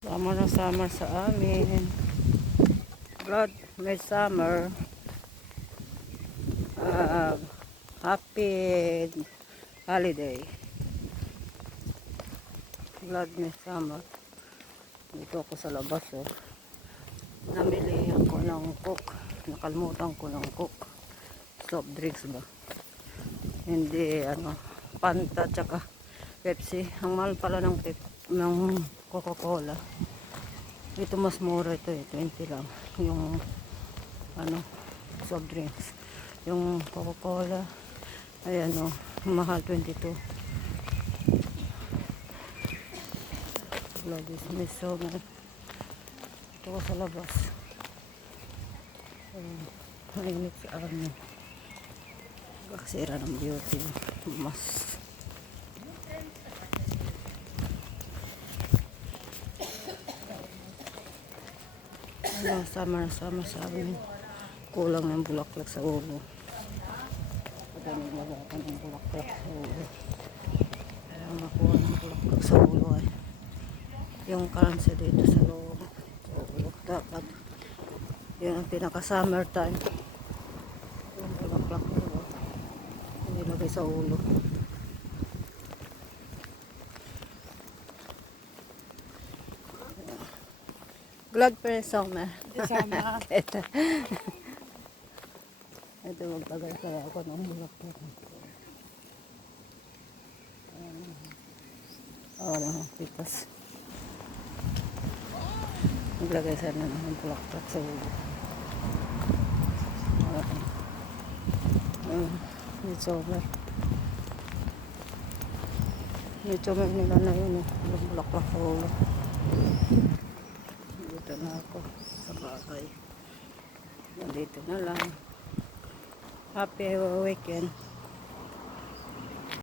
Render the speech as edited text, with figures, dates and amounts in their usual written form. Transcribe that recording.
Summer na summer sa amin. God, may summer. Happy holiday. God, may summer. Dito ako sa labas, oh. Namili ako ng Coke. Nakalimutan ko ng Coke. Soft drinks ba? Hindi, Fanta tsaka Pepsi. Ang mahal pala ng Coca-Cola. Ito mas mura ito, 20 lang. Yung, soft drinks. Yung Coca-Cola, ayan, mahal 22. Lagis may summer. Ito ko sa labas. Mainit sa amin. Kasira ng beauty. Mas summer sa amin. Kulang ng bulaklak sa ulo. Pagdating magkakaroon ng bulaklak sa ulo. Kaya makuha ng bulaklak sa ulo ay yung kansa dito sa loob. Sa ulo. Dapat yun ang pinaka summer time. Yung bulaklak sa ulo. Nilagay sa ulo. Glad for summer. Sama. Ito maglagay kaya ako ng bulaklak. Pitas. Maglagay sana ng bulaklak sa ulo. Midsummer. Midsummer nila na yun, yung bulaklak sa ulo. Dito na ako sa bahay. Dito na lang. Happy weekend.